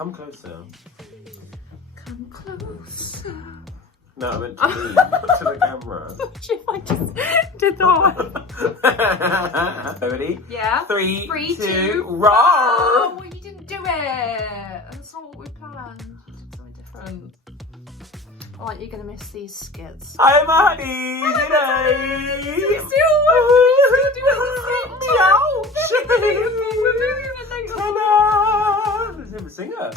Come closer. Come closer. No, I meant to me, to the camera. If I just did that. Ready? Yeah. Three, Three, two, two, roar! Oh, well, you didn't do it. That's not what we planned. You did something different. Oh, you're gonna miss these skits. I'm honey today. We're Let's have a singer.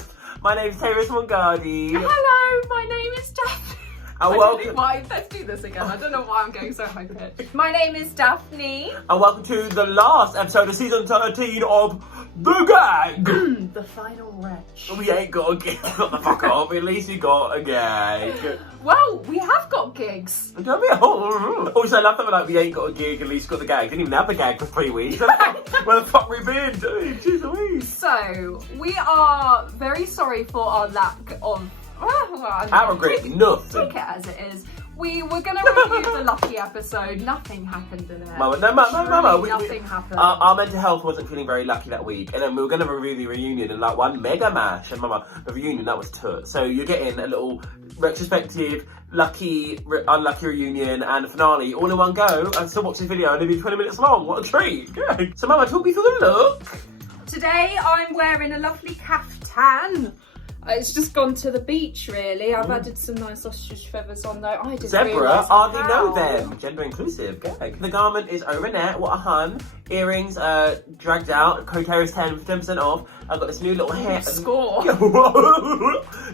My name's Tayris Mongardi. Hello, my name is Daphne. And welcome. Let's do this again. I don't know why I'm going so high pitched. My name is Daphne. And welcome to the last episode of season 13 of The Gag. The final wretch. We ain't got a gig. Got the fuck off. At least we got a gag. Well, we have got gigs. Also, I love that we're like, we ain't got a gig, at least got the gag. Didn't even have the gag for 3 weeks. Where the fuck we been, dude? Jeez Louise. So, we are very sorry for our lack of... I regret nothing. Take it as it is. We were going to review the Lucky episode. Nothing happened in it. No. Nothing happened. Our mental health wasn't feeling very lucky that week. And then we were going to review the reunion in like one mega mash. And mama, the reunion, that was toot. So you're getting a little retrospective, lucky, unlucky reunion and finale all in one go. And still watch this video and it'll be 20 minutes long. What a treat. Yeah. So mama, talk me through the look. Today I'm wearing a lovely caftan. It's just gone to the beach, really. I've added some nice ostrich feathers on though. I didn't Zebra, hardly know them. Gender inclusive. Gag. The garment is over net. What a hun. Earrings dragged out. Code Tayris 10 for 10% off. I've got this new little hair. Score.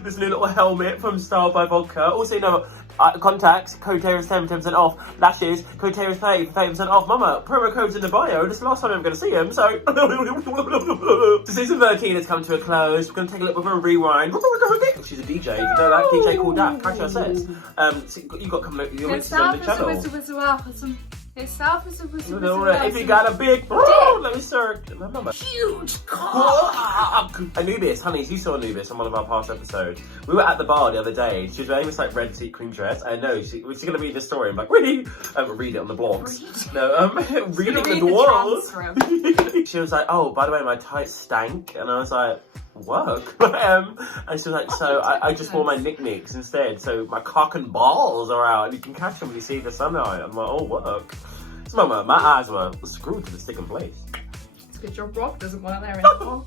This new little helmet from Style by Vodka. Also, contacts. Code Tayris 10 for 10% off. Lashes. Code Tayris 30 for 30% off. Mama, promo code's in the bio. This is the last time I'm going to see him. So, so season 13 has come to a close. We're going to take a little bit of a rewind. She's a DJ. You know that DJ called that. Catch her sets. So you got to come look. You're on the channel. If you got a big, let me search. Huge cock. Anubis, honeys, you saw Anubis on one of our past episodes. We were at the bar the other day. She was wearing this like red sequin dress. I know she's going to read the story. I'm like, really? Read it on the blogs. Read it in the walls. She was like, oh, by the way, my tights stank, and I was like, work. And she was like, so I just wore my knickknacks instead, so my cock and balls are out and you can catch them when you see the sunlight. I'm like, oh, work. So mama, my eyes were screwed to the stick in place. It's good your Rock doesn't want there anymore.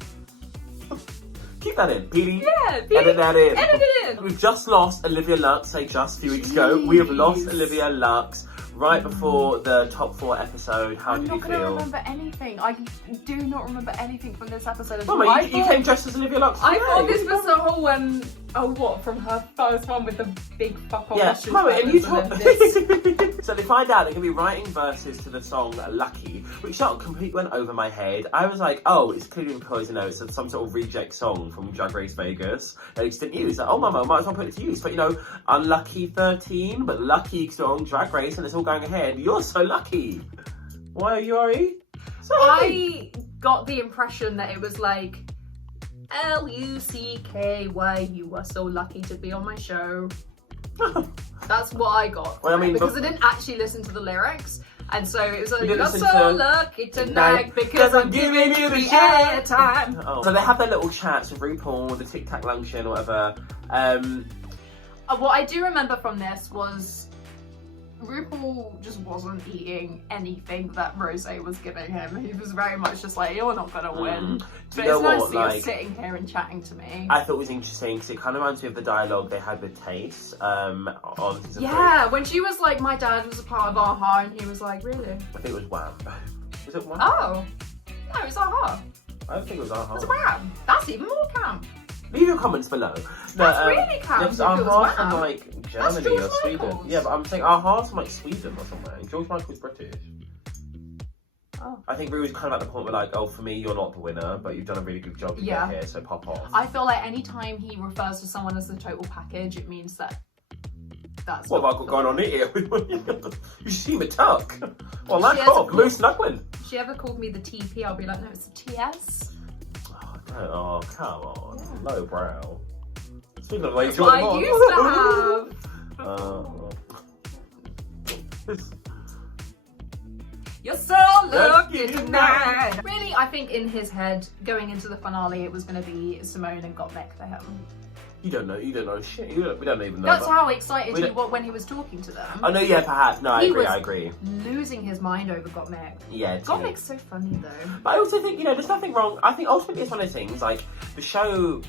Keep that in, Petey. Yeah, Petey. Edit that in. Edit it in. We've just lost Olivia Lux, say just a few weeks ago. We have lost Olivia Lux right before the top 4 episode. How did you feel? I'm not going to remember anything. I do not remember anything from this episode. Mama, you came dressed as Olivia Lux. I thought this was the whole one. Oh, what? From her first one with the big fuck off. Yeah, Mama, and you told So they find out they're going to be writing verses to the song Lucky, which sort of completely went over my head. I was like, oh, it's clearly because, it's some sort of reject song from Drag Race Vegas. They just didn't use it. Oh, Mama, might as well put it to use. But, unlucky 13, but lucky song, Drag Race, and it's all going ahead. You're so lucky. Why are you, Ari? So I got the impression that it was like, L-U-C-K-Y, you were so lucky to be on my show. That's what I got. Well, I mean, because I didn't actually listen to the lyrics. And so it was like, you're so lucky tonight because I'm giving you the airtime. Oh. So they have their little chats with RuPaul, the Tic Tac luncheon or whatever. What I do remember from this was RuPaul just wasn't eating anything that Rosé was giving him. He was very much just like, you're not going to win. But it's nice that you're sitting here and chatting to me. I thought it was interesting because it kind of reminds me of the dialogue they had with Tace on season 3. Yeah, when she was like, my dad was a part of AHA, and he was like, really? I think it was Wham. Was it Wham? Oh. No, it was AHA. I don't think it was AHA. It was Wham. That's even more camp. Leave your comments below. That's really camp. Yes, AHA's from like Germany or Sweden. Yeah, but I'm saying AHA's from like Sweden or somewhere. And George Michael's British. Oh. I think we was kind of at the point where like, oh, for me, you're not the winner, but you've done a really good job to get here, so pop off. I feel like anytime he refers to someone as the total package, it means that that's what have I got going on here? You see me tuck. Well, like off, Moose Knuckling. If she ever called me the TP, I'll be like, no, it's the TS. Oh, come on. Yeah. Low brow. Speaking of ways, I used to have. You're so lucky tonight. Really, I think in his head, going into the finale, it was going to be Symone and Gottmik for him. You don't know shit. We don't even know. That's how excited he was when he was talking to them. Oh no, yeah, perhaps. No, I agree. Losing his mind over Gottmik. Yeah, Gottmik's so funny though. But I also think, there's nothing wrong. I think ultimately it's one of those things, like, the show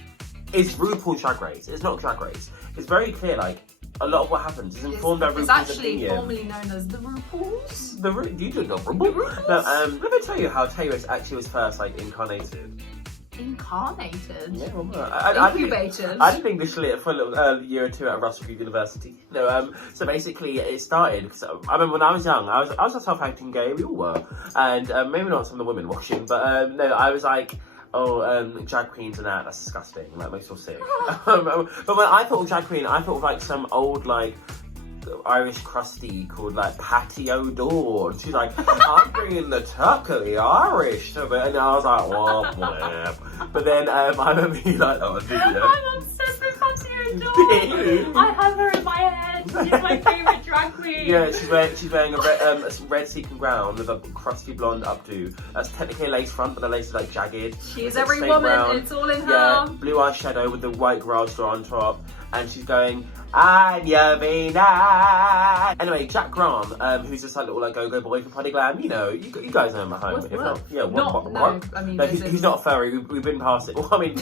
is RuPaul's Drag Race. It's not Drag Race. It's very clear, like, a lot of what happens is informed by RuPaul's opinion. It's actually opinion. formerly known as the RuPauls. You don't know RuPaul? No, let me tell you how Tayris actually was first, like, incarnated. Incarnated? Yeah, well, Incubated? I did English lit for a little year or two at Russell University. No, so basically it started, because I remember when I was young, I was a self-acting gay, we all were. And maybe not some of the women watching, but no, I was like, drag queens and that's disgusting, that makes me feel sick. But when I thought of drag queen, I thought of like some old like Irish crusty called like Patio Door, and she's like, I'm bringing the tuck of the Irish to it, and I was like, well, whatever. But then I remember you like, oh, did you? I'm obsessed with Patio Door. I have her in my head. She's my favourite drag queen. Yeah, she's wearing a red sequin gown with a crusty blonde updo. That's technically a lace front, but the lace is like jagged. She's every woman. Brown. It's all in her. Yeah, blue eyeshadow with the white grass on top, and she's going, I'm your Venus. Anyway, Jack Grant, who's just like little like go-go boy from Party Glam, you guys know him at home. I mean, he's not a furry. We've been past it. Well, I mean,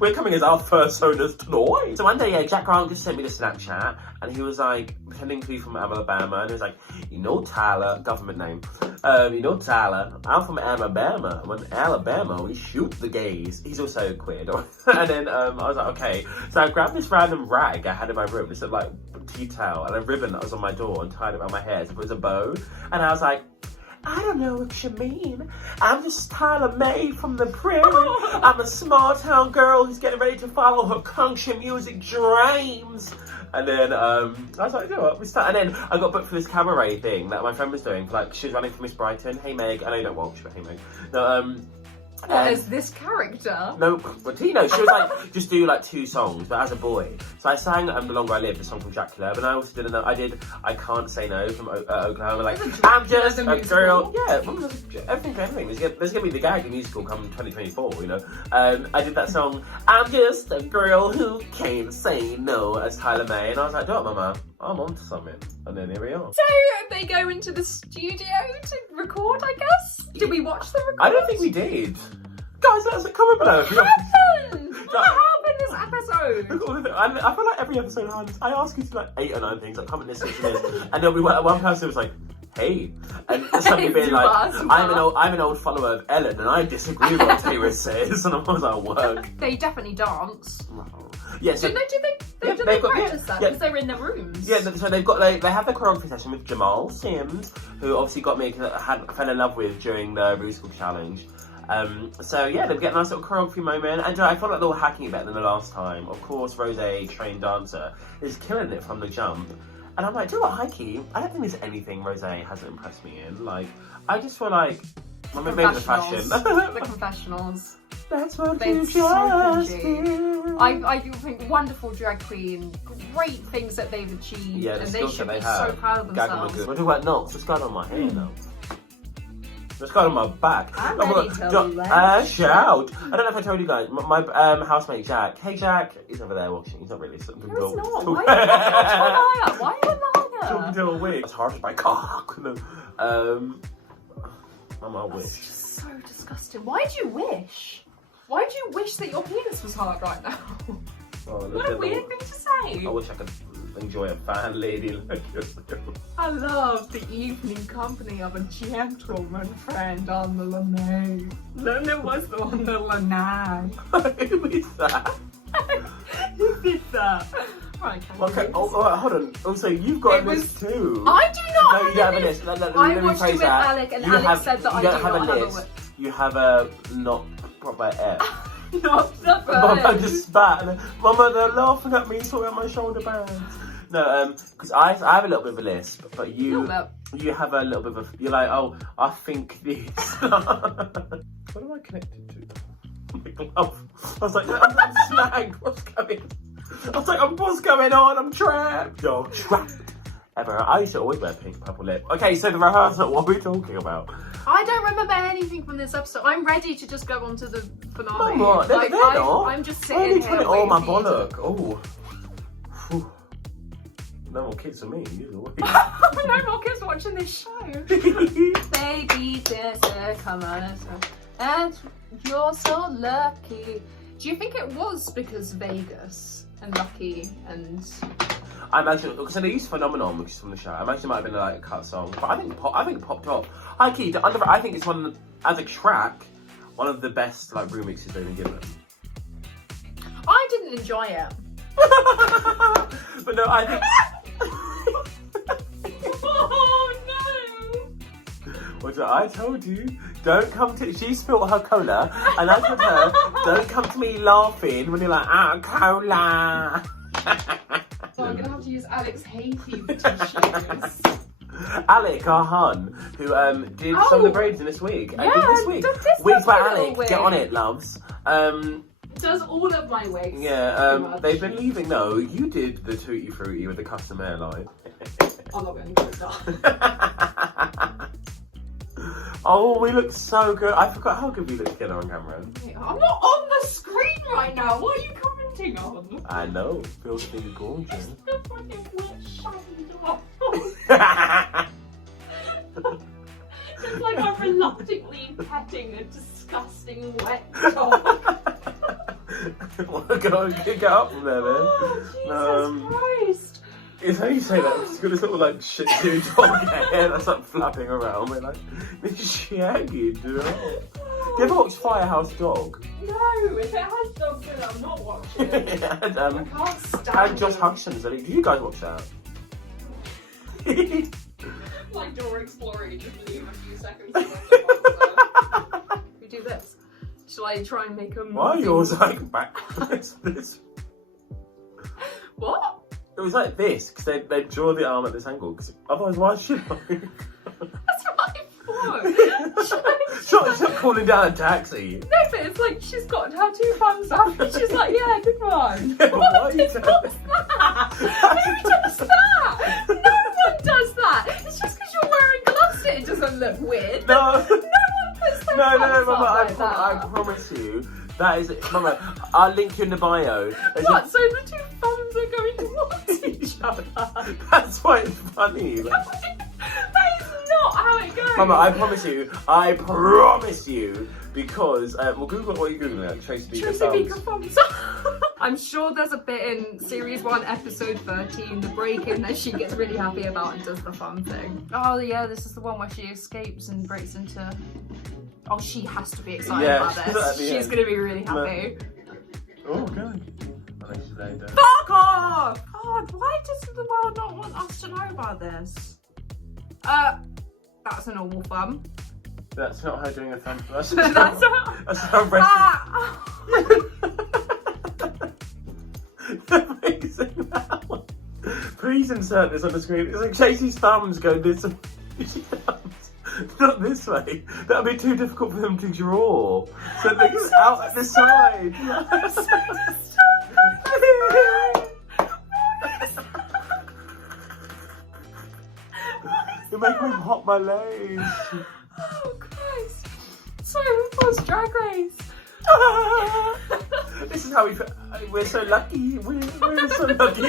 we're coming as our fursonas tonight. So one day, Jack Grant just sent me the Snapchat, and he was like pretending to be from Alabama, and he was like, Tyler, government name. Tyler, I'm from Alabama. I'm in Alabama. We shoot the gays. He's also queer. And then I was like, okay. So I grabbed this random rag I had in my room. It's like tea towel and a ribbon that was on my door and tied it around my hair as if it was a bow. And I was like, I don't know what you mean. I'm just Tyler May from the prairie. I'm a small town girl who's getting ready to follow her country music dreams. And then I was like, you know what, we start. And then I got booked for this cabaret thing that my friend was doing. Like, she was running for Miss Brighton. Hey Meg, I know you don't watch, but hey Meg. No, what is this character? No, but she was like, just do like 2 songs, but as a boy. So I sang The Longer I Live, the song from Dracula, but I also did I Can't Say No from Oklahoma, like, I'm just a girl. Yeah, everything. There's gonna be the Gag musical come 2024, I did that song, I'm just a girl who can't say no, as Tyler May, and I was like, do it, mama, I'm onto something. And then here we are. So they go into the studio to record, I guess? Did we watch the record? I don't think we did. Guys, let us comment below. What happened? What happened this episode? I feel like every episode I ask you to like 8 or 9 things, like comment this, and there'll be one person who's like, hey, and somebody being like, I'm an old follower of Ellen, and I disagree with what Tayris says, and I was like, work. They definitely dance. Yeah, so do they practice that? Because they're in their rooms. Yeah, so they have their choreography session with Jamal Sims, who obviously got me, fell in love with during the RuPaul challenge. So yeah, they get a nice little choreography moment, and I felt like they were hacking it better than the last time. Of course, Rosé, trained dancer, is killing it from the jump. And I'm like, do you know what, Heike? I don't think there's anything Rosé hasn't impressed me in. Like, I just feel like, maybe the fashion. The confessionals. That's what They're you so just did. I do think wonderful drag queen, great things that they've achieved, yeah, and they should be so proud of themselves. We're talking about knots. What's going on my hair now? What's going on my back? I'm ready to shout. I don't know if I told you guys. My housemate Jack. Hey Jack, he's over there watching. He's not really something. No, he's not. Why are you a liar? Talking to a wig. It's hard as my cock. I'm a wish. That's just so disgusting. Why do you wish? Why do you wish that your penis was hard right now? Oh, what a weird thing to say. I wish I could enjoy a fine lady like yourself. I love the evening company of a gentleman friend on the lanai. Luna was on the lanai. Who is that? Who did that? Right, okay, hold on. Also, you've got this too. I do not have a list. I watched it with Alec, and Alec said that I do not have a list. You have a not proper F. Not proper Mama just spat. Mama, they're laughing at me, sorting out my shoulder bands. No, because I have a little bit of a list, but you have a little bit of you're like, oh, I think this. What am I connected to? My glove. I was like, I'm snagged. What's going on? I was like, what's going on? I'm trapped. You're trapped ever. I used to always wear pink purple lip. Okay, so the rehearsal, what are we talking about? I don't remember anything from this episode. I'm ready to just go on to the finale. No, like, I'm just sitting here waiting oh, my for you to- bollock. Oh. Whew. No more kids for me. No more kids watching this show. Baby sister, come on. And you're so lucky. Do you think it was because Vegas and Lucky and... I imagine, because they used Phenomenon, which is from the show. I imagine it might have been like a cut song, but I think it popped off. I think it's one of the, as a track, one of the best like remixes they've been given. I didn't enjoy it. But no, I think. Oh no! What I told you? Don't come to. She spilled her cola, and I told her, don't come to me laughing when you're like, cola. So I'm gonna have to use Alex Haiti for tissues. Alec, our hun, who did some of the braids in this week. Yeah, this week. does this Wigs by little Alec, wig. get on it, loves. Does all of my wigs. Yeah, they've been leaving. No, you did the Tutti Frutti with the custom hairline. I'm not going to do that. Oh, we look so good. I forgot how good we look together on camera. I'm not on the screen right now. What are you commenting on? I know. Feels pretty gorgeous. It's the fucking wet shiny dog. It's like I'm reluctantly petting a disgusting wet dog. We're gonna get up from there, then. Oh, Jesus Christ. It's how you say that. It's got this little like shit dude dog hair that's like flapping around. We're like, this shaggy dude. Do you ever watch Firehouse Dog? No, if it has dogs in it, I'm not watching it. I can't stand and Josh them. Hutchins. Did you guys watch that? Like Dora Explorer, you just leave a few seconds. We do this. Shall I try and make them? Why are yours like backwards? This. What? It was like this because they draw the arm at this angle. Because otherwise, why is she like? That's what I thought. She's not calling down a taxi. No, but it's like she's got her two thumbs up and she's like, yeah, good one. Yeah, why are you What's that? Who does that? No one does that. It's just because you're wearing gloves that it doesn't look weird. No. No one puts their No, thumbs Mama, up like I that. promise you, that is, Mama, I'll link you in the bio. What? So the two thumbs are going towards each other? That's why it's funny. Like, That is not how it goes. Mama, I promise you, because, well, Google, what are you Googling at? Tracy Beaker thumbs. I'm sure there's a bit in series 1, episode 13, the break-in that she gets really happy about and does the fun thing. Oh yeah, this is the one where she escapes and breaks into... Oh, she has to be excited about this. She's going to be really happy. Oh, good. Fuck off! God, why does the world not want us to know about this? That's a normal thumb. That's not her doing a thumb. That's That's her breaking. Ah! Amazing that one. Please insert this on the screen. It's like Chasey's thumbs go this way. Not this way. That would be too difficult for them to draw. So they go out at the side. You're making me pop my legs. Oh Christ! So RuPaul's Drag Race. This is how we're so lucky. We're so lucky.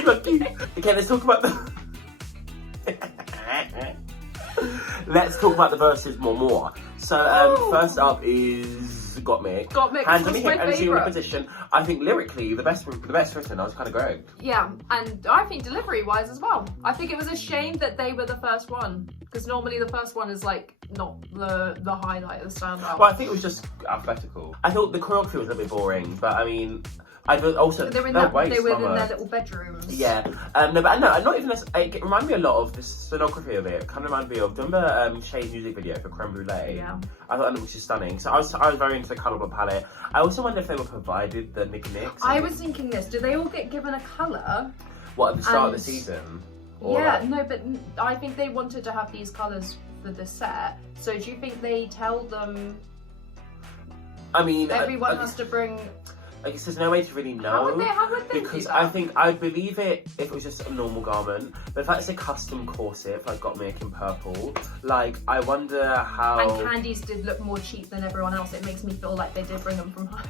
Okay, let's talk about the. Let's talk about the verses more. So first up is Got Mick. Got Mick. Hands on was the hip, my MC in the favourite. position. I think lyrically the best written. I was kind of great. Yeah, and I think delivery-wise as well. I think it was a shame that they were the first one, because normally the first one is like not the highlight of the standout. Well, I think it was just alphabetical. I thought the choreography was a bit boring, but I mean, I thought also they were in their their waist, little bedrooms. Yeah, no, but no, not even this. It reminded me a lot of the scenography of it. Kind of reminded me of, remember Shay's music video for Creme Brulee? Yeah. I thought that was just stunning. So I was very into the colourful palette. I also wonder if they were provided the Nicks. I was thinking this. Do they all get given a colour? What, at the start of the And- season? Or Yeah, like- no, but I think they wanted to have these colours for the set. So do you think they tell them I mean, everyone has to bring... I guess there's no way to really know. How would they because do that? I think I'd believe it if it was just a normal garment. But if it's a custom corset, like Gottmik in purple, like I wonder how. And Candy's did look more cheap than everyone else. It makes me feel like they did bring them from home.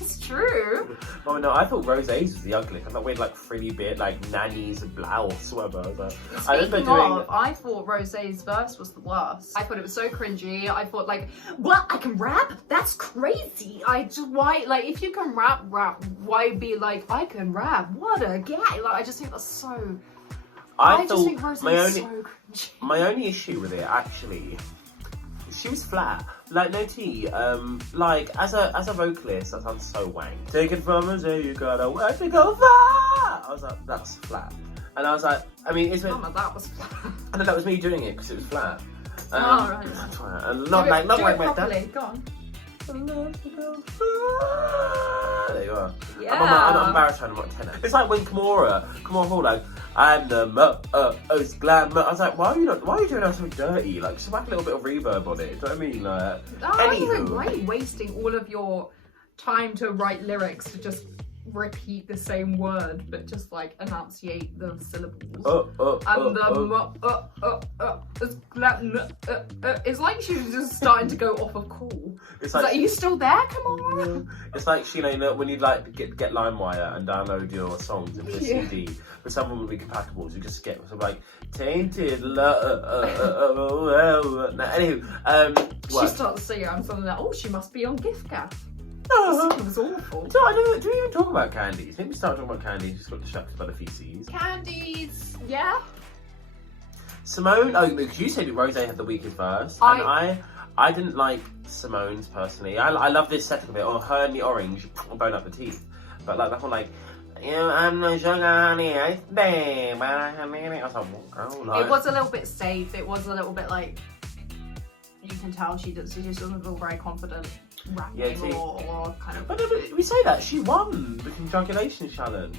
It's true. Oh no, I thought Rosé's was the ugliest. And that weird like frilly bit, like nanny's blouse, whatever. I was like, I remember doing. I thought Rosé's verse was the worst. I thought it was so cringy. I thought like, what? I can rap? That's crazy. Why, like, if you can rap, why be like, I can rap? What a guy. Like, I just think that's so. I just think Rosé's so cringy. My only issue with it actually, she was flat. Like no tea. Like as a vocalist, that sounds so wank. Take it from us, you gotta work to go far. I was like, that's flat. And I was like, I mean, it's Oh, that was flat. I know that was me doing it because it was flat. Right. And not like my properly. Go on. There you are. Yeah. I'm embarrassed I'm not tenor. It's like when Kimura Hall, like, I'm the most glamour. I was like, why are you doing that so dirty? Like, just whack a little bit of reverb on it. Do you know what I mean? Like, why are you wasting all of your time to write lyrics to just repeat the same word, but just like enunciate the syllables? It's like she was just starting to go off of cool. It's like, are you still there? Come on. It's like, you know, when you like get LimeWire and download your songs into a CD, but some of them will be compatible, so you just get some like tainted love. Anywho, she starts singing and something like, oh, she must be on gift-gab. It was awful. Do we even talk about Candies? Maybe start talking about Candies. Just got distracted by the feces. Candies, yeah. Symone, because you said Rosé had the weakest verse, and I didn't like Symone's personally. I love this setting of it, or her in the orange, or bone up the teeth. But like that one, like, you know, I'm no sugar honey, ice babe. I was like, oh, no. It was a little bit safe. It was a little bit like, you can tell she just doesn't feel very confident rapping or kind of. But we say that she won the Congratulations challenge.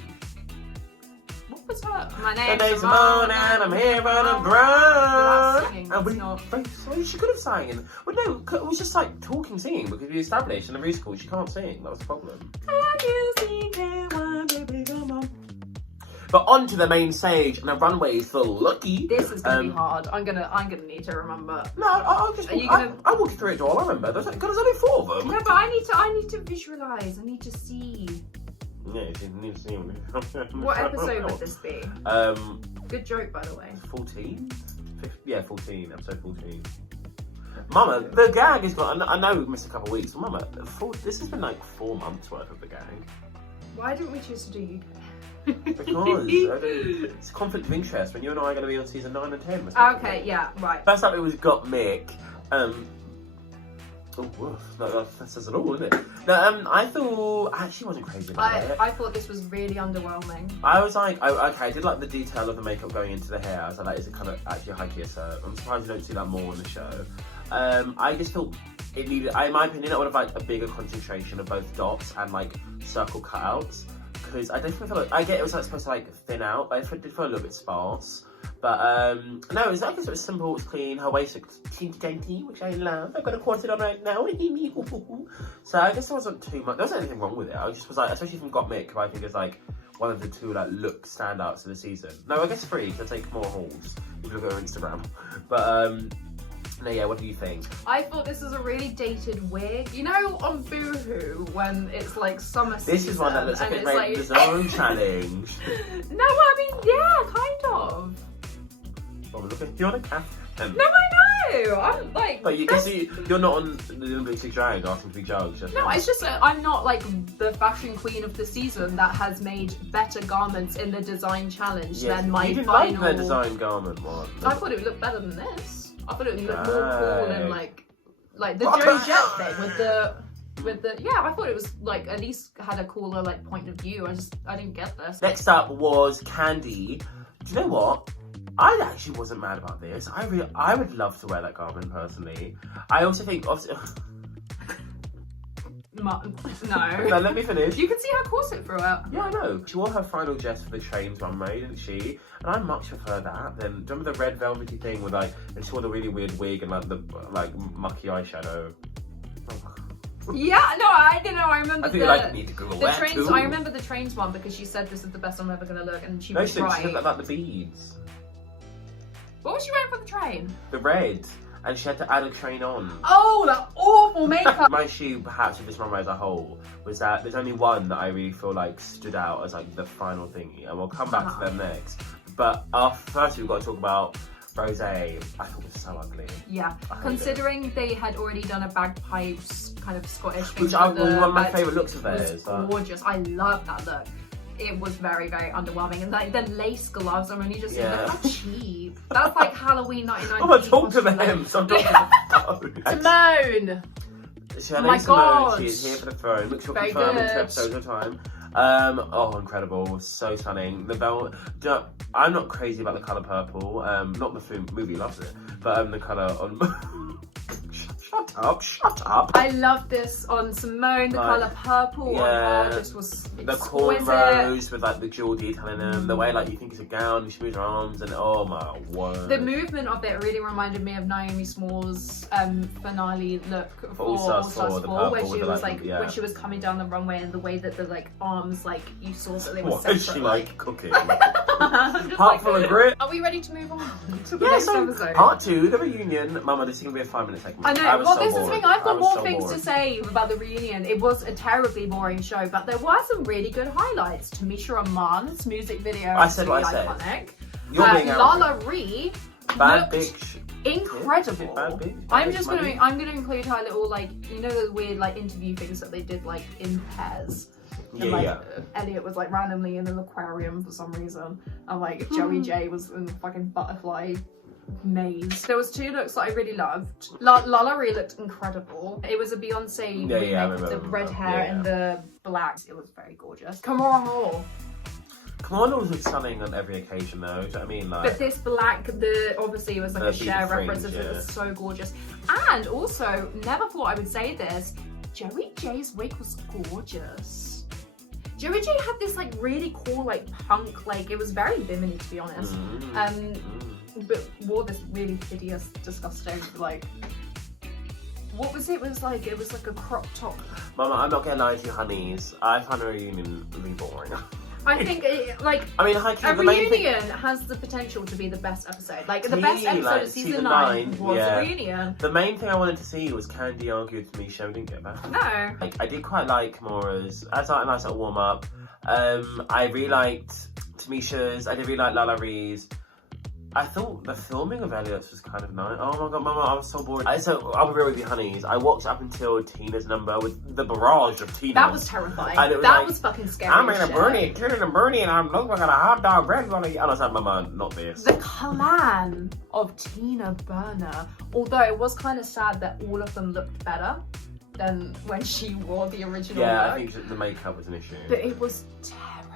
What was her? My name's Symone and I'm here running brown. Singing, so she could have sang in. Well, no, it was just like talking, singing because we established in the musical she can't sing. That was the problem. But on to the main stage and the runways for Lucky. This is gonna be hard. I'm gonna need to remember. No, I'll just. I'll walk you through it all. I remember. There's only 4 of them. No, but I need to visualize. I need to see. Yeah, you need to see them. What episode would this be? Good joke, by the way. 14? Yeah, 14. Episode 14. Mama, the gag has got. I know we missed a couple of weeks, but Mama, this has been like 4 months worth of the gag. Why didn't we choose to do UK? Because it's a conflict of interest when you and I are going to be on season 9 and 10. Okay, yeah, right. First up, it was Gottmik. Oh, woof. No, that says it all, isn't it? No, I thought I actually wasn't crazy about it. I thought this was really underwhelming. I was like, okay, I did like the detail of the makeup going into the hair. I was like, is it kind of actually a Hiya serve? I'm surprised you don't see that more in the show. I just thought it needed, in my opinion, I would have liked a bigger concentration of both dots and like circle cutouts. Because I definitely feel like, I get it was like supposed to like thin out, but I did feel a little bit sparse. But no, it was like it was simple, it was clean. Her waist looked teeny dainty, which I love. I've got a corset on right now. So I guess there wasn't too much. There wasn't anything wrong with it. I just was like, especially from Gottmik, who I think is like one of the 2 like look standouts of the season. No, I guess 3 because I take more hauls if you look at her Instagram. But no, yeah, what do you think? I thought this was a really dated wig. You know, on Boohoo when it's like summer season. This is one that looks like it's made the zone challenge. No, I mean, yeah, kind of. Oh, look at you on a cat. No, I know. I'm like. But you can see you're not on the Olympic drag asking to be judged. No, it's just I'm not like the fashion queen of the season that has made better garments in the design challenge than my you didn't final. like the design garment one. I thought it would look better than this. I thought it would look more cool than like the Joey Jet thing with the yeah. I thought it was like at least had a cooler like point of view. I didn't get this. Next up was Candy. Do you know what? I actually wasn't mad about this. I would love to wear that garment personally. I also think obviously. No. No, let me finish. You can see her corset through it. Yeah, I know. She wore her final dress for the trains runway, didn't she? And I much prefer that than, do you remember the red velvety thing with like, and she wore the really weird wig and like the mucky eyeshadow. Oh, Yeah, no, I don't know. I remember I think I need to Google the that trains. too. I remember the trains one because she said this is the best I'm ever gonna look, and she No, was she right. said about the beads. What was she wearing for the train? The red. And she had to add a train on. Oh, that awful makeup. My issue, perhaps, with this runway as a whole, was that there's only one that I really feel like stood out as like the final thingy, and we'll come back to them next. But first, we've got to talk about Rose. I thought it was so ugly. Yeah, considering they had already done a bagpipes kind of Scottish thing, which was one of my favourite looks of theirs. Gorgeous. I love that look. It was very, very underwhelming. And like the lace gloves, I mean, you just think, look how cheap. That's like Halloween 99. I'm gonna talk to them, so I'm talking to the phone. Symone! So her name's Symone, she is here for the throne. Look, she'll confirm in 2 episodes at a time. Oh, incredible. So stunning. The belt, I'm not crazy about the colour purple. Not the movie loves it, but the colour on... Shut up. I love this on Symone, the colour purple on her just was exquisite. The cornrows with like the jewel detailing them, the way like you think it's a gown, and she moves her arms, and oh my word. The movement of it really reminded me of Naomi Smalls' finale look for All Stars 4, where she was like, when she was coming down the runway, and the way that the like arms, like you saw that they were separate. What is she like cooking? Heart full of grit. Are we ready to move on to the next episode? Part 2, the reunion. Mama, this is gonna be a 5-minute segment. I know. Well, this is the thing. I've got more things to say about the reunion. It was a terribly boring show, but there were some really good highlights. Tamisha Aman's music video. I said what I said. Iconic. You're being Lala Ree. Bad bitch. Incredible. Bad bitch. I'm gonna include her little like the weird like interview things that they did like in pairs. And, like, Elliot was like randomly in an aquarium for some reason, and like Joey J was in a fucking butterfly maze. There was 2 looks that I really loved. Lala Ree looked incredible. It was a Beyonce remake with the red hair and the black. It was very gorgeous. Kamora Hall. Kamala was stunning on every occasion though, do you know what I mean? Like, but this black, obviously it was like a Cher reference, it was so gorgeous. And also, never thought I would say this, Joey J's wig was gorgeous. Joey J had this like really cool like punk, like it was very bimini to be honest. But wore this really hideous, disgusting like, what was it? It was like a crop top. Mama, I'm not gonna lie to you, honeys. I find a reunion really boring. I think a reunion has the potential to be the best episode. Like the best episode of season 9 was a reunion. The main thing I wanted to see was Candy argue with Tamisha. We didn't get that. No. Like I did quite like Mora's. As a nice little warm up. I really liked Tamisha's. I did really like Lala Ree's. I thought the filming of Elliot's was kind of nice. Oh my god, Mama, I was so bored. So I'll be real with you, honeys. I watched up until Tina's number with the barrage of Tina. That was terrifying. That was fucking scary. I'm gonna burn it, Tina and Bernie, and I'm looking at a hot dog bread on it. And I was like, Mama, not this. The clan of Tina Burner. Although it was kind of sad that all of them looked better than when she wore the original look. I think the makeup was an issue. But it was terrifying.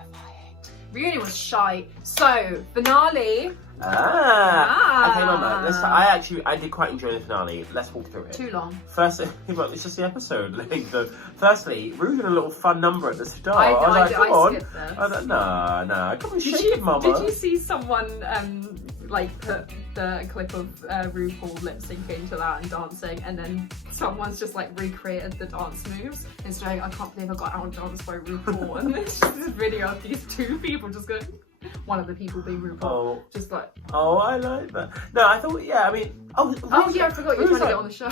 Reunion was shy. So, finale. Okay, Mama. I did quite enjoy the finale. Let's walk through it. Too long. Firstly, well, it's just the episode. Firstly, Rue did a little fun number at the start. I was like, come on. skipped this. I was like, nah, come on, shake it, Mama. Did you see someone like put the clip of RuPaul lip syncing to that and dancing, and then someone's just like recreated the dance moves and saying, I can't believe I got outdanced by RuPaul, and there's just this video of these 2 people just going, one of the people being RuPaul, just like, oh, I like that. No, I thought, I forgot you were trying to get on the show.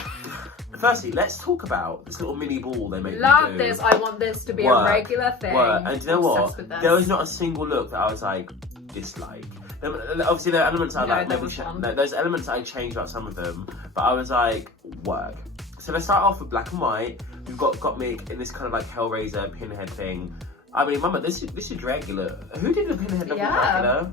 Firstly, let's talk about this little mini ball they made. Love this. I want this to be a regular thing. And you know what? There was not a single look that I was like, dislike. Obviously, there are elements I like. There's elements I changed about some of them, but I was like, work. So let's start off with black and white. We've got Gottmik in this kind of like Hellraiser pinhead thing. I mean, Mama, this is Dracula. Who did the pinhead of Dracula?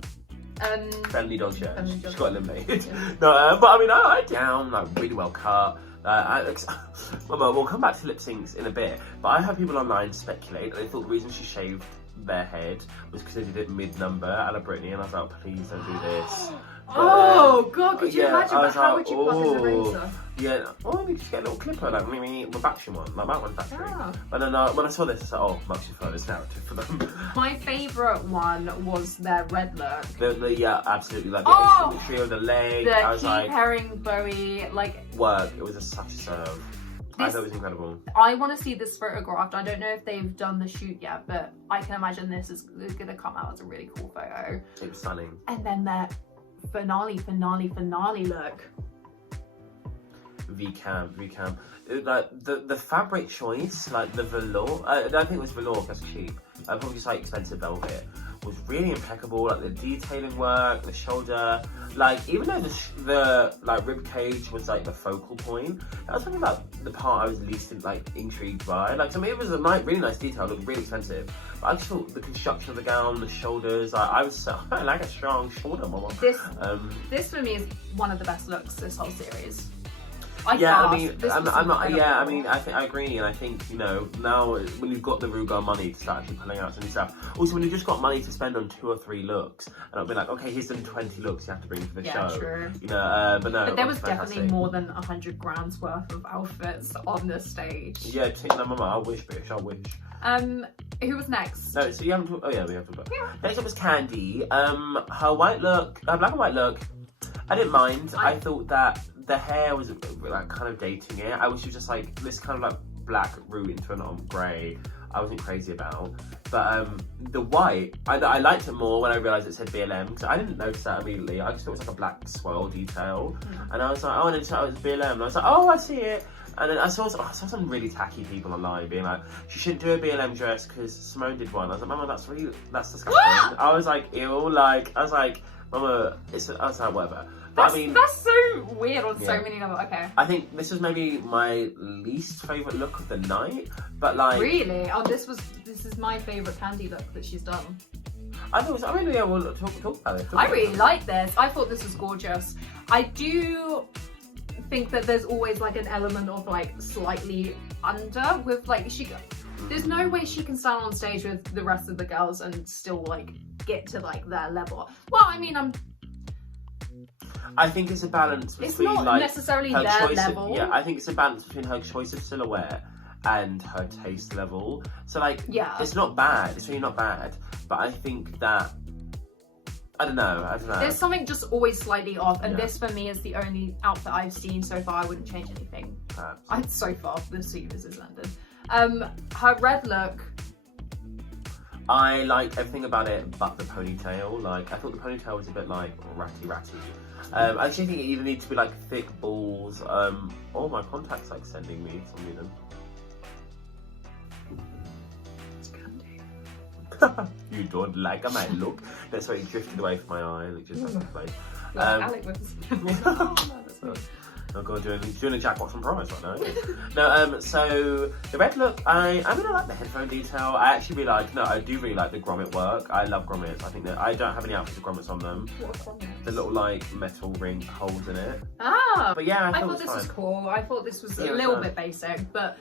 Friendly Dog Show. She's got eliminated. No, but I mean, I down like really well cut. Mama, we'll come back to lip syncs in a bit, but I have people online speculate that they thought the reason she shaved their head was because they did it mid-number a la Britney, and I was like, please don't do this. Oh god, could you imagine? But how would you plug in the razor? Yeah, well, you just get a little clipper, like maybe a backstream one, like that one's backstream. But then when I saw this, I said, oh, much prefer this narrative for them. My favourite one was their red look. Absolutely, like the asymmetry of the leg. The Keith Haring Bowie, like work. It was such a serve. I thought it was incredible. I want to see this photographed. I don't know if they've done the shoot yet, but I can imagine this is going to come out as a really cool photo. It was stunning. And then their finale look. V-cam. Like the fabric choice, like the velour. I don't think it was velour, that's cheap. Probably just like expensive velvet. Was really impeccable. Like the detailing work, the shoulder. Like even though the like rib cage was like the focal point, that was something about the part I was least intrigued by. Like to me, it was a really nice detail. It looked really expensive. But I just thought the construction of the gown, the shoulders. I like a strong shoulder, mama. This for me is one of the best looks this whole series. I agree, and I think, you know, now when you've got the RuPaul money to start actually pulling out some new stuff. Also, when you've just got money to spend on 2 or 3 looks, and I'll be like, okay, here's some 20 looks you have to bring for the show. True. You know, but no. But there was definitely more than 100 grand's worth of outfits on the stage. Yeah, mama, I wish, bitch, I wish. Who was next? No, so you haven't talked. Oh yeah, we have to talk. Yeah. Next up was Candy. Her white look, black and white look. I didn't mind. I thought that the hair was like kind of dating it. I wish it was just like this kind of like black root into an grey. I wasn't crazy about. But the white, I liked it more when I realised it said BLM, because I didn't notice that immediately. I just thought it was like a black swirl detail. And I was like, oh, and then it was BLM. And I was like, oh, I see it. And then I saw some really tacky people online being like, she shouldn't do a BLM dress because Symone did one. I was like, Mama, that's disgusting. I was like, ew, like, I was like, Mama, I was like, whatever. But that's so weird on so many levels. Okay. I think this was maybe my least favourite look of the night, but like... Really? Oh, this is my favourite Candy look that she's done. I thought it was, I mean, yeah, we'll talk about it. I really like this. I thought this was gorgeous. I do think that there's always like an element of like slightly under with like there's no way she can stand on stage with the rest of the girls and still like get to like their level. Well, I mean, I think it's a balance between, it's not like, necessarily her their choice level. I think it's a balance between her choice of silhouette and her taste level. So like, it's not bad. It's really not bad. But I think that I don't know. There's something just always slightly off, and this for me is the only outfit I've seen so far. I wouldn't change anything. So far, the series has ended. Her red look. I liked everything about it but the ponytail. Like, I thought the ponytail was a bit like ratty. I actually think it either needs to be like thick balls. Oh, my contact's like sending me some reason. It's Candy. You don't like my look. That's why it drifted away from my eye. Like, just like place. Alec was. Oh god, doing a Jack Watson promise right now. No, so the red look, I really like the headphone detail. I actually really like, I do really like the grommet work. I love grommets. I think that I don't have any outfits with grommets on them. What are grommets? The little like metal ring holes in it. Ah! But yeah, I thought this was cool. I thought this was a little bit basic, but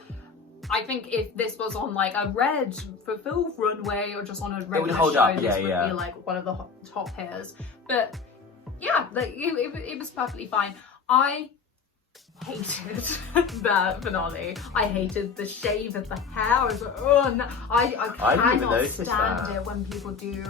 I think if this was on like a red fulfilled runway or just on a regular show, this would be like one of the top hairs. But yeah, like, it was perfectly fine. I hated the finale. I hated the shave of the hair. I was like, oh no, I cannot stand it when people do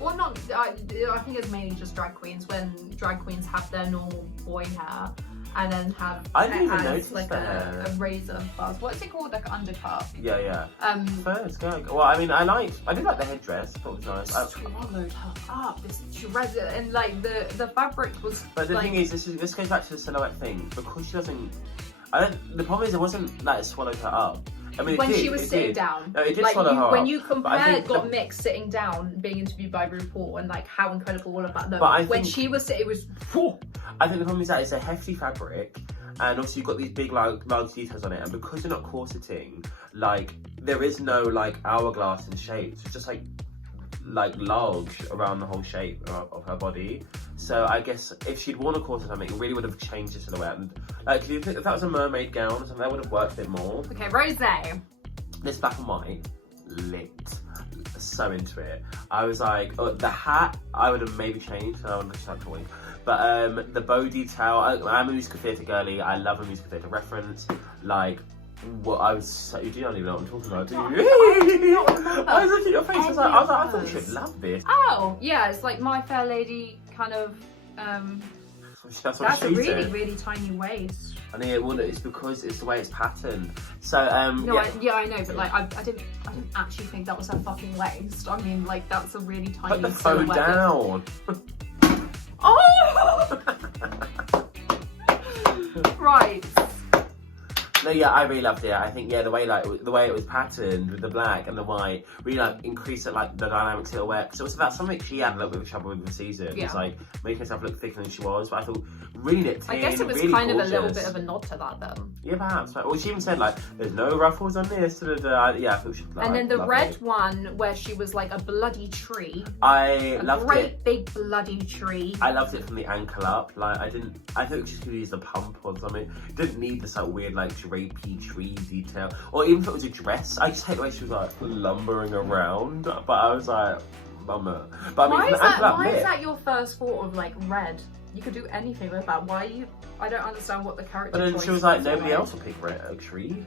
well, not I think it's mainly just drag queens, when drag queens have their normal boy hair and then have I didn't even notice like a razor buzz. What is it called? Like an undercut. Yeah. First, go. Well, I mean, I did like the headdress. I thought it was nice. I swallowed her up. She read it, and like the fabric was. But the thing is, this goes back to the silhouette thing, because she doesn't. The problem is, it wasn't that it swallowed her up. I mean, when she was sitting down, no, it did swallow her when up, you compared Got Mixed sitting down, being interviewed by RuPaul, and like how incredible all of that. No, when she was sitting, it was. I think the problem is that it's a hefty fabric, and also you've got these big large details on it, and because you're not corseting, like there is no like hourglass in shape. It's just like large around the whole shape of her body. So I guess if she'd worn a corset or something, it really would have changed the silhouette. And like, if that was a mermaid gown or something, that would have worked a bit more. Okay, Rosé. This black and white, lit. So into it. I was like, the hat, I would have maybe changed, and I would have just had to wait. But the bow detail, I'm a musical theatre girly. I love a musical theatre reference. Like, you do not even know what I'm talking about, do you? I was looking at your face. I was like, I thought you should love this. Oh, yeah, it's like My Fair Lady kind of. That's what That's a she really, said. really tiny waist. I think it would. It's because it's the way it's patterned. So No, yeah. I know, but like I didn't actually think that was her fucking waist. I mean, like that's a really tiny. Put the phone silhouette. down. Oh! Right. No, yeah, I really loved it. I think the way it was patterned with the black and the white really like increased it like the dynamics it'll wear. So it's about something she had a little bit of trouble with the season. Yeah. It's like making herself look thicker than she was. But I thought really nipped I in, guess it was really kind gorgeous. of a little bit of a nod to that then. Yeah, perhaps. Well, she even said like, "There's no ruffles on this." Yeah, I thought she. And then the lovely. red one where she was like a bloody tree. I A loved great it. big bloody tree. I loved it from the ankle up. Like I thought she could use the pump or something. Didn't need this like weird like drapey tree detail. Or even if it was a dress. I just hate the way she was like lumbering around. But I was like, bummer. But I mean, Why is that your first thought of like red? You could do anything with that. Why are you? I don't understand what the character. But then choice she was like, was, nobody else will pick a tree.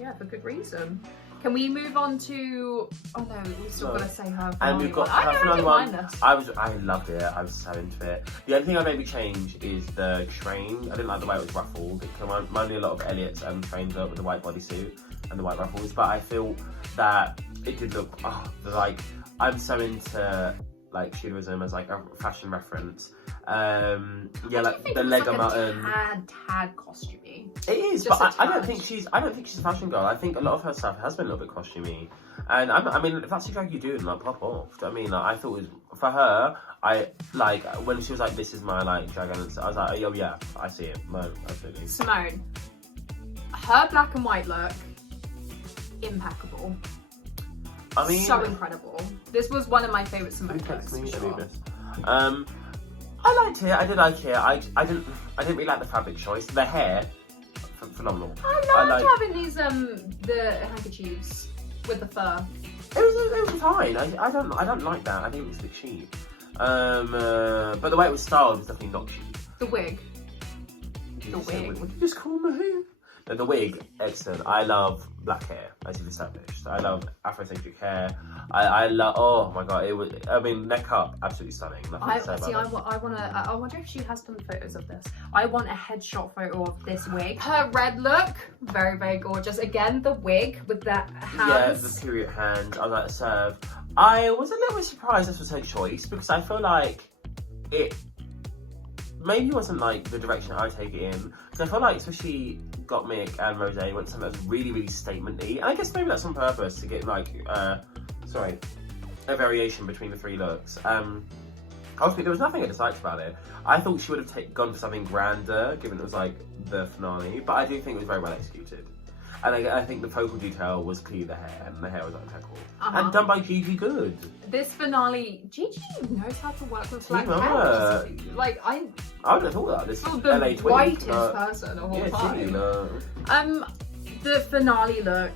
Yeah, for good reason. Can we move on to? Oh no, we still No. gotta say her. And we've got I her don't finale mind one. this. I loved it. I was so into it. The only thing I maybe change is the train. I didn't like the way it was ruffled. It reminded me a lot of Elliot's train look with the white bodysuit and the white ruffles. But I feel that it did look like I'm so into like Shintoism as like a fashion reference. Yeah, like the Lego Mountain. Tad costumey. It is, Just but a I don't tad. think she's a fashion girl. I think a lot of her stuff has been a little bit costumey, and I mean, if that's the drag you do, like pop off. I mean, like, I thought it was for her. I like when she was like, "This is my like drag," and I was like, "Oh yeah, I see it." No, absolutely. Symone, her black and white look, impeccable. I mean, So incredible. This was one of my favourite who Symone texts looks, me? for I need sure. this. I liked it. I did like it. I didn't really like the fabric choice. The hair, phenomenal. I loved like- having these the handkerchiefs with the fur. It was fine. I don't like that. I think it was a bit cheap. But the way it was styled was definitely not cheap. The wig. Did The you say wig. What did you just call me? No, the wig, excellent. I love black hair, as you've established. I love Afrocentric hair. I love. Oh my god, it was. I mean, neck up, absolutely stunning. Nothing to say about that. I wonder if she has some photos of this. I want a headshot photo of this wig. Her red look, very, very gorgeous. Again, the wig with the Yeah, hands. the period hand. I was like, serve. I was a little bit surprised this was her choice because I feel like it maybe wasn't like the direction I take it in. Because I feel like especially Gottmik and Rose went something that was really, really statement-y. And I guess maybe that's on purpose to get like, a variation between the three looks. Ultimately, there was nothing I disliked about it. I thought she would have gone for something grander, given it was like the finale. But I do think it was very well executed. And I think the focal detail was clearly the hair, and the hair was impeccable. And done by Gigi Good. This finale, Gigi knows how to work with black Team hair. up. which is, like I would have thought that. This saw is the LA twink. whitest person of all Yeah, time. she, The finale look.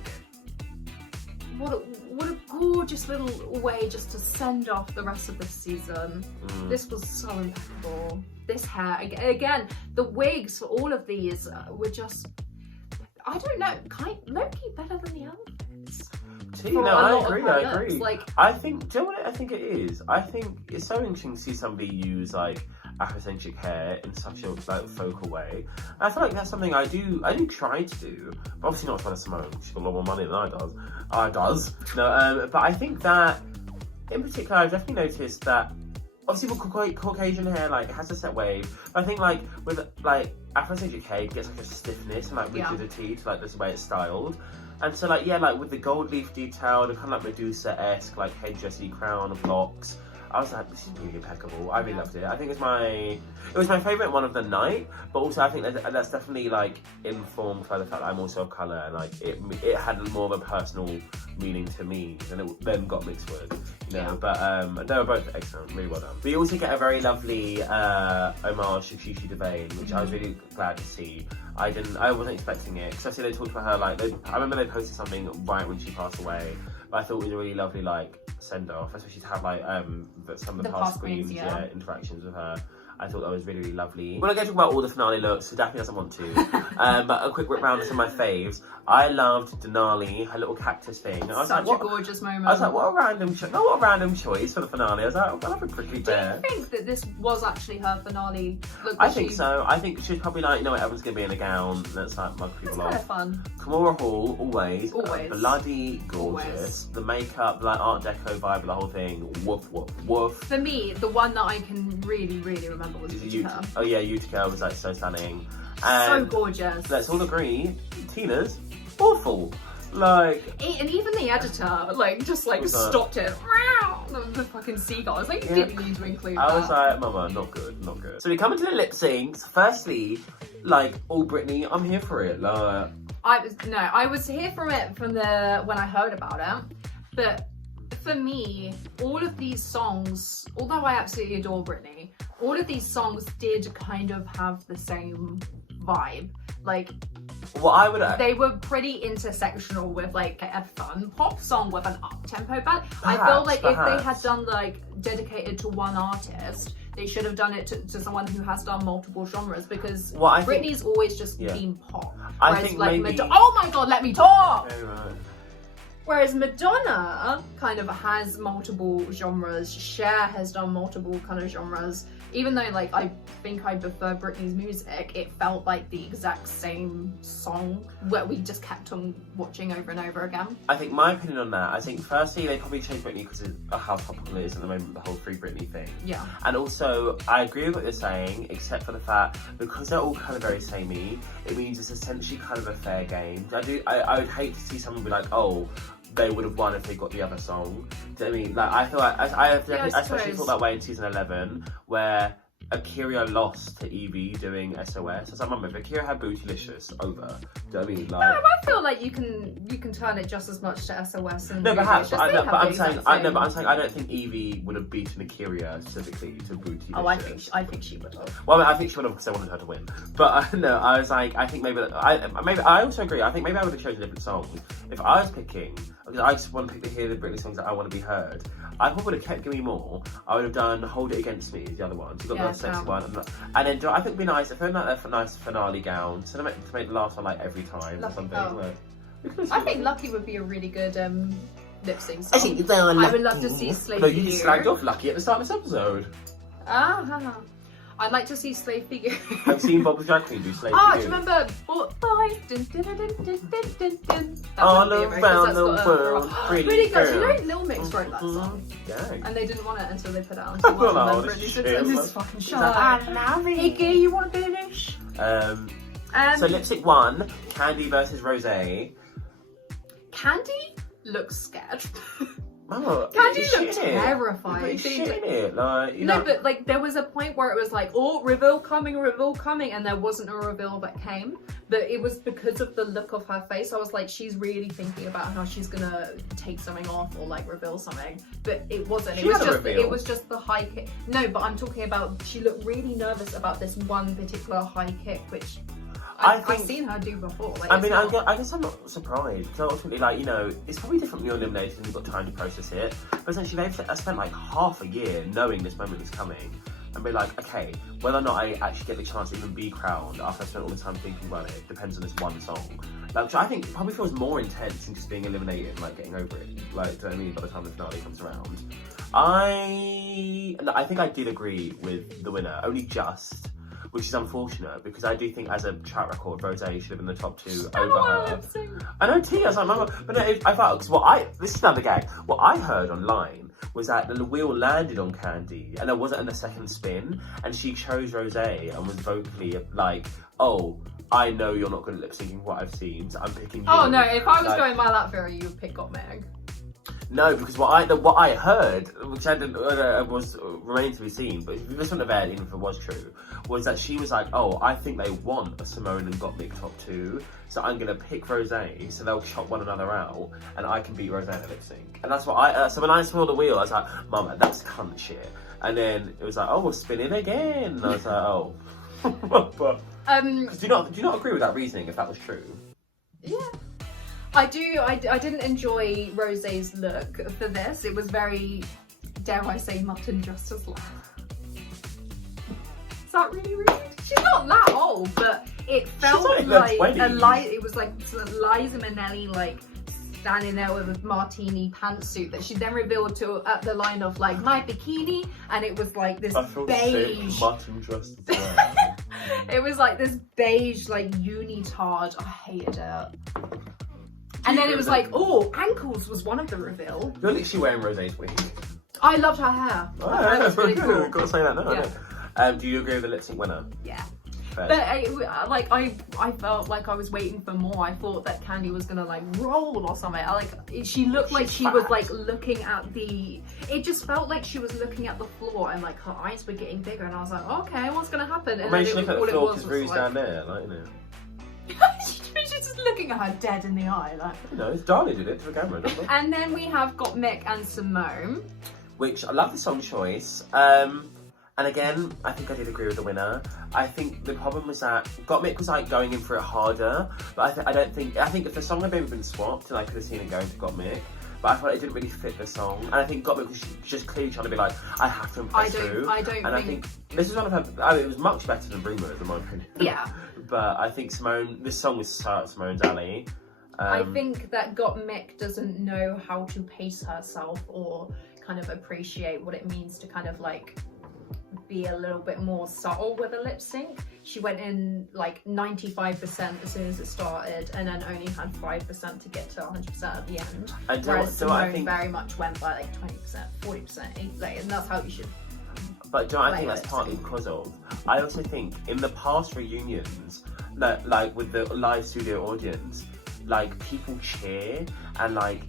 What a gorgeous little way just to send off the rest of this season. This was so impeccable. This hair, again, the wigs for all of these were just, I don't know, low-key better than the outfits. See, For no, a I lot of agree, her I looks, agree. like- I think, do you know what I think it is? I think it's so interesting to see somebody use like Afrocentric hair in such a like focal way. And I feel like that's something I do try to do, but obviously not as well as Symone. She's got a lot more money than I does. No, but I think that in particular, I've definitely noticed that obviously with Caucasian hair, like, it has a set wave. But I think, like, with, like, Afrocentric hair, it gets, like, a stiffness and, like, rigidity to, like, this way it's styled. And so, like, yeah, like, with the gold leaf detail, the kind of, like, Medusa-esque, like, headdressy crown of locks, I was like, this is really impeccable. I really loved it. I think it was my favourite one of the night, but also I think that's definitely, like, informed by the fact that I'm also of colour, and, like, it had more of a personal meaning to me than got mixed with, you know. But they were both excellent, really well done. We also get a very lovely homage to Gigi DAPHNE, which I was really glad to see. I wasn't expecting it, because I see they talked about her, like, I remember they posted something right when she passed away, but I thought it was a really lovely, like, send-off, especially to have, like, some of the past queens, interactions with her. I thought that was really, really lovely. We're not going to talk about all the finale looks, so Daphne doesn't want to. But a quick rip round of some of my faves. I loved Denali, her little cactus thing. I was Such like, a gorgeous moment. I was like, what a random choice for the finale. I was like, I love a prickly bear. Do you think that this was actually her finale look? I think so. I think she's probably like, you know what, everyone's going to be in a gown. Let's like mug people off. It's kind of fun. Kimora Hall, always. Always. Bloody gorgeous. Always. The makeup, the like Art Deco vibe of the whole thing. Woof, woof, woof. For me, the one that I can really, really remember was Utica. Oh yeah, Utica was like so stunning. So And gorgeous. let's all agree, Tina's awful. Like, And even the editor, like, just like stopped it. The fucking seagulls. Like, you didn't need to include that. I was like, Mama, not good, not good. So we come into the lip syncs. Firstly, like, all Britney, I'm here for it. Like, I was here from it when I heard about it. But for me, all of these songs, although I absolutely adore Britney, all of these songs did kind of have the same vibe. Like, they were pretty intersectional with like a fun pop song with an up-tempo ballad. I feel like if they had done like dedicated to one artist, they should have done it to someone who has done multiple genres, because Britney's always just been pop. I think like maybe... oh my god, let me talk! Okay, right. Whereas Madonna kind of has multiple genres, Cher has done multiple kind of genres. Even though like I think I prefer Britney's music, it felt like the exact same song where we just kept on watching over and over again. I think my opinion on that, I think firstly they probably changed Britney because of how popular it is at the moment, the whole Free Britney thing. Yeah. And also, I agree with what you're saying, except for the fact, because they're all kind of very samey, it means it's essentially kind of a fair game. I would hate to see someone be like, oh, they would have won if they got the other song. Do you know what I mean? Like, I feel like, I especially thought that way in season 11, where Akira lost to Evie doing SOS. I was like, Mum, if Akira had Bootylicious over, do you know what I mean? Like, no, I feel like you can turn it just as much to SOS and no, perhaps, but I'm saying I don't think Evie would have beaten Akira specifically to Bootylicious. Oh, I think she would have. Well, I think she would have because I wanted her to win. But no, I was like, I think maybe I also agree. I think maybe I would have chosen different songs if I was picking, because I just want to hear the Britney songs that I want to be heard. I probably would have kept Give Me More. I would have done Hold It Against Me, the other one. So you got the sexy one. And then I think it'd be nice if they had like a nice finale gown to make the last one like every time or something. Oh. I think Lucky would be a really good lip sync song. I would love to see Slave No, For You. you slagged off Lucky at the start of this episode. I'd like to see Slave For You. I've seen Bob's Drag Queen do Slave For You. Do you remember Boys? All around the world, pretty really good. girl. You know Lil Mix wrote that song. Yeah. And they didn't want it until they put it out. Oh, Britney this said, shit. this fucking shit. I love it. Iggy, you want to finish? So lip sync 1, Candy versus Rose. Candy looks scared. Oh, Candy looked terrified. He's shitting it. Like, you know. No, but like there was a point where it was like, oh, reveal coming, and there wasn't a reveal that came. But it was because of the look of her face. I was like, she's really thinking about how she's gonna take something off or like reveal something. But it wasn't. It was just the high kick. No, but I'm talking about she looked really nervous about this one particular high kick, which I've seen her do before. Like, I guess I'm not surprised. So ultimately, like, you know, it's probably different when you're eliminated and you've got time to process it. But essentially, they've spent like half a year knowing this moment is coming and be like, okay, whether or not I actually get the chance to even be crowned after I spent all the time thinking about it depends on this one song. Like, which I think probably feels more intense than just being eliminated and like getting over it. Like, do you know what I mean? By the time the finale comes around, I think I did agree with the winner, only just. Which is unfortunate because I do think, as a track record, Rose should have been in the top 2 over her. I know Tia, I remember, but no, I thought because this is another gag. What I heard online was that the wheel landed on Candy and it wasn't in the second spin, and she chose Rose and was vocally like, "Oh, I know you're not good at lip syncing what I've seen, so I'm picking you." Oh no, if I was going by that theory, you would pick up Meg. No, because what I heard, which I didn't, was remains to be seen, but if this wouldn't have aired, even if it was true, was that she was like, oh, I think they want a Symone and Gottmik top 2, so I'm gonna pick Rose, so they'll chop one another out, and I can beat Rose in a lip sync. And that's what so when I saw the wheel, I was like, Mum, that's cunt shit. And then it was like, oh, we're spinning again. And I was like, oh. But, do you not agree with that reasoning if that was true? Yeah. I do. I didn't enjoy Rosé's look for this. It was very, dare I say, mutton just as loud. that really rude? She's not that old, but it felt like it was like Liza Minnelli like standing there with a martini pantsuit that she then revealed to at the line of like my bikini, and it was like this beige. Mutton dressed as well. It was like this beige like unitard. I hated it. And then it was like, oh, ankles was one of the reveal. You're literally wearing Rosé's wig. I loved her hair. Oh, That was really cool. Gotta say that now. Yeah. Do you agree with the lip sync winner? Yeah. Fair. But I felt like I was waiting for more. I thought that Candy was gonna like roll or something. She looked like she was like looking at the. It just felt like she was looking at the floor and like her eyes were getting bigger, and I was like, okay, what's gonna happen? And Maybe she looked at the floor because Rue's down there, like, you know. She's just looking at her dead in the eye, like. You know, it's Darlie did it to the camera, didn't it? And then we have got Mick and Symone. Which I love the song choice. And again, I think I did agree with the winner. I think the problem was that Gottmik was like going in for it harder, but I think if the song had maybe been swapped, then I could have seen it going to Gottmik. But I thought it didn't really fit the song, and I think Gottmik was just clearly trying to be like, I have to impress through. I think this is one of her. I mean, it was much better than Rumours, in my opinion. Yeah. But I think Symone, this song was so up Simone's alley. I think that Gottmik doesn't know how to pace herself or kind of appreciate what it means to kind of like be a little bit more subtle with a lip sync. She went in like 95% as soon as it started, and then only had 5% to get to 100% at the end. Whereas Symone very much went by like 20%, 40%, and that's how you should. But I think that's partly because of. I also think in the past reunions, that like with the live studio audience, like people cheer and like.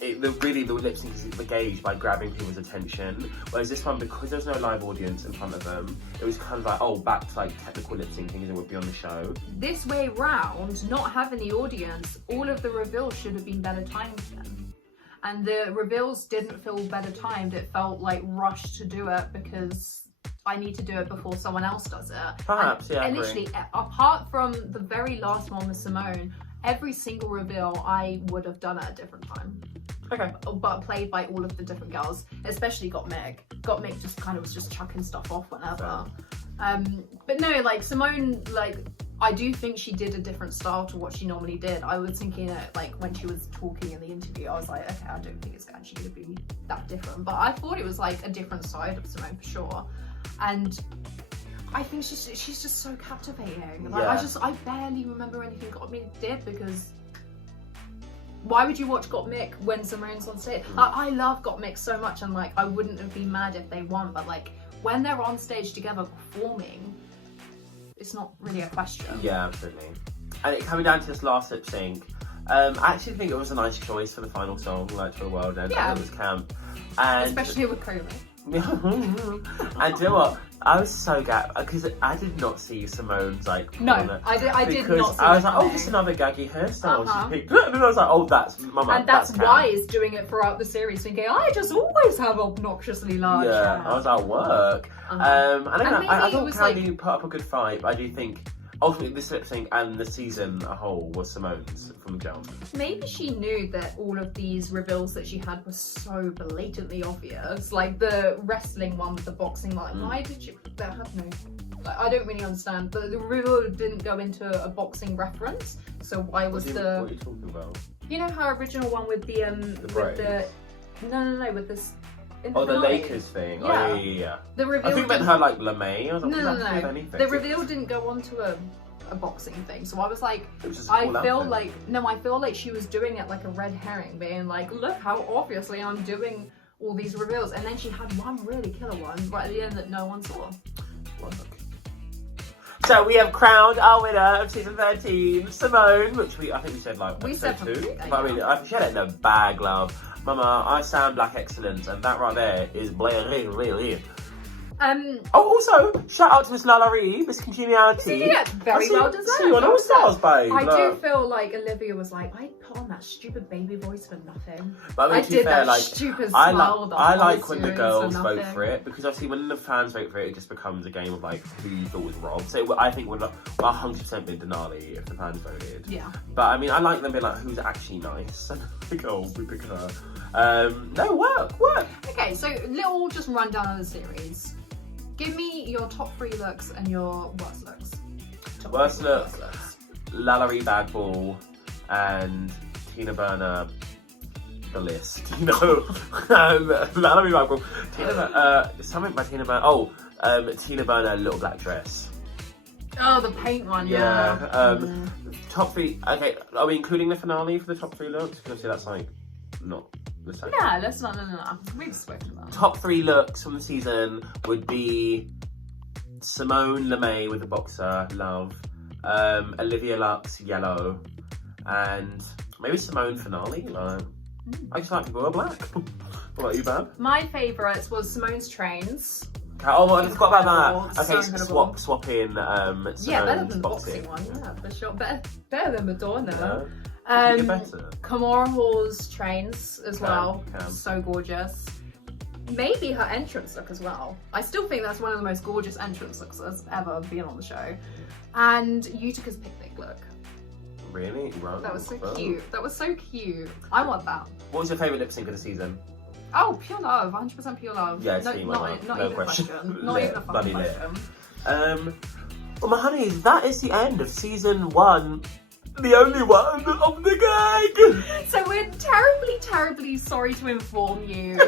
The lip sync is engaged by grabbing people's attention, whereas this one, because there's no live audience in front of them, it was kind of like, oh, back to like technical lip syncing as it would be on the show. This way round, not having the audience, all of the reveals should have been better timed then. And the reveals didn't feel better timed, it felt like rushed to do it because I need to do it before someone else does it. Perhaps, yeah. And literally, apart from the very last one with Symone, every single reveal I would have done at a different time. Okay. But played by all of the different girls, especially Gottmik. Gottmik just kind of was just chucking stuff off whenever. But no, like Symone, like I do think she did a different style to what she normally did. I was thinking that like when she was talking in the interview, I was like, okay, I don't think it's actually going to be that different. But I thought it was like a different side of Symone for sure. And I think she's just so captivating. Like I barely remember anything Gottmik did because. Why would you watch Gottmik when Symone's on stage? I love Gottmik so much, and like I wouldn't have been mad if they won, but like when they're on stage together performing, it's not really a question. Yeah, absolutely. And it coming down to this last lip sync, I actually think it was a nice choice for the final song, Light to the World End. Yeah. It was camp. And especially with Kobe. And do you know what? I was so gapped because I did not see Simone's like. No, I did not see I was like, oh, just another gaggy hairstyle she picked. And then I was like, oh, that's Mama. And that's why he's doing it throughout the series, thinking, I just always have obnoxiously large hair. I was at work. And I thought Candy put up a good fight, but I do think ultimately this lip sync and the season a whole was Simone's from the jump. Maybe she knew that all of these reveals that she had were so blatantly obvious. Like the wrestling one with the boxing, like why did you that have no like, I don't really understand. But the reveal didn't go into a boxing reference, so why was what are you talking about? You know her original one with the with the no with this. The Lakers thing. Yeah. Oh, yeah. The reveal. I think meant her like LeMay. I was like, no. The reveal didn't go on to a boxing thing, so I was like, I feel like she was doing it like a red herring, being like, look how obviously I'm doing all these reveals, and then she had one really killer one right at the end that no one saw. So we have crowned our winner of season 13, Symone, which I think we said like episode 2. But I mean, she had it in a bag, love. Mama, I sound black excellence, and that right there is blah. Also, shout out to Miss Lalaurie, Miss Congeniality. Yeah, very well deserved. See you on All Stars, babe. I do feel like Olivia was like, I put on that stupid baby voice for nothing. But I mean, to be fair, like, stupid I like when the girls vote for it, because obviously when the fans vote for it, it just becomes a game of like who you thought was wrong. So I think would 100% been Denali if the fans voted. Yeah. But I mean, I like them being like, who's actually nice? Like, oh, we pick her. No, work. Okay, so little just rundown of the series. Give me your top 3 looks and your worst looks. Worst looks. Lalaurie Bagball and Tina Burner. The list, you know. Lalaurie Bagball. Something by Tina Burner. Tina Burner, little black dress. Oh, the paint one, yeah. Top 3. Okay, are we including the finale for the top 3 looks? Because obviously that's like not the same. Yeah, let's not. No. We've spoken about that. Top 3 looks from the season would be Symone LeMay with the boxer, love. Olivia Lux, yellow, and maybe Symone finale. I just like people who are black. What about you, Bab? My favourites was Symone's trains. Oh, I forgot about that. Okay, So swap in. Yeah, better than the boxing one. Yeah, for sure. Better than Madonna. Better. Kamora Hall's trains as well. Cam. So gorgeous. Maybe her entrance look as well. I still think that's one of the most gorgeous entrance looks that's ever been on the show. And Utica's picnic look. Really? Right. That was so cute. That was so cute. I want that. What was your favourite lip sync of the season? Oh, Pure Love. 100% Pure Love. Yeah, not no even question. a question. Not even a fucking question. Well, my honeys, that is the end of season 1. The only one of the gang! So we're terribly sorry to inform you.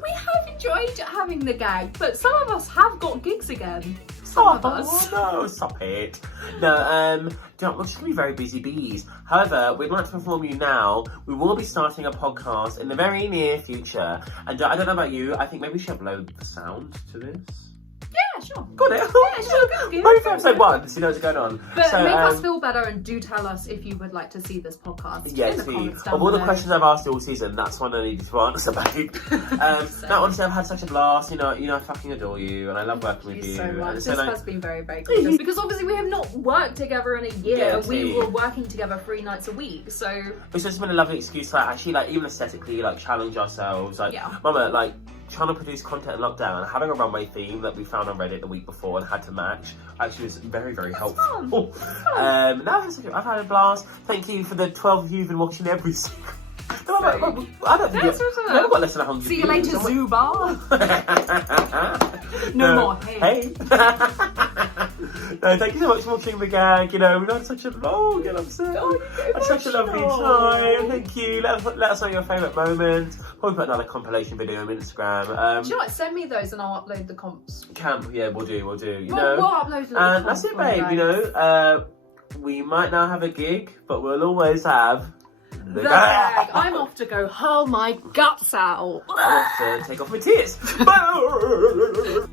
We have enjoyed having the gang, but some of us have got gigs again. Some of us. No, stop it. No, we're just going to be very busy bees. However, we'd like to inform you now, we will be starting a podcast in the very near future. And I don't know about you, I think maybe we should upload the sound to this. Yeah, sure. Got it? Yeah, sure, go. Maybe for episode 1, so you know what's going on. But so, make us feel better and do tell us if you would like to see this podcast. Yeah, in the comments down of all the below. questions I've asked all season, that's one I needed to answer, babe. No, honestly, I've had such a blast. You know, I fucking adore you, and I love working with you. So much. And This so, has been very gorgeous because obviously we have not worked together in a year. Yeah, we were working together 3 nights a week, so it's just been a lovely excuse to actually, like, even aesthetically, like, challenge ourselves. Like, yeah. Mama, like, trying to produce content in lockdown, having a runway theme that we found on Reddit the week before and had to match actually was very helpful. I've had a blast. Thank you for the 12 of you who've been watching every single. I don't think I've never got less than 100 See you views. later, Zubar. No more. Hey. No, thank you so much for watching the gag. You know, we've had such a long and such a lovely time. Thank you. Let us know your favourite moments. Probably put another compilation video on Instagram. Do you know what? Send me those and I'll upload the comps. Yeah, we'll do. You We'll know, upload the and that's it, babe. You know, we might now have a gig, but we'll always have the gag. I'm off to go hurl my guts out. I'm off to take off my tears. Bye.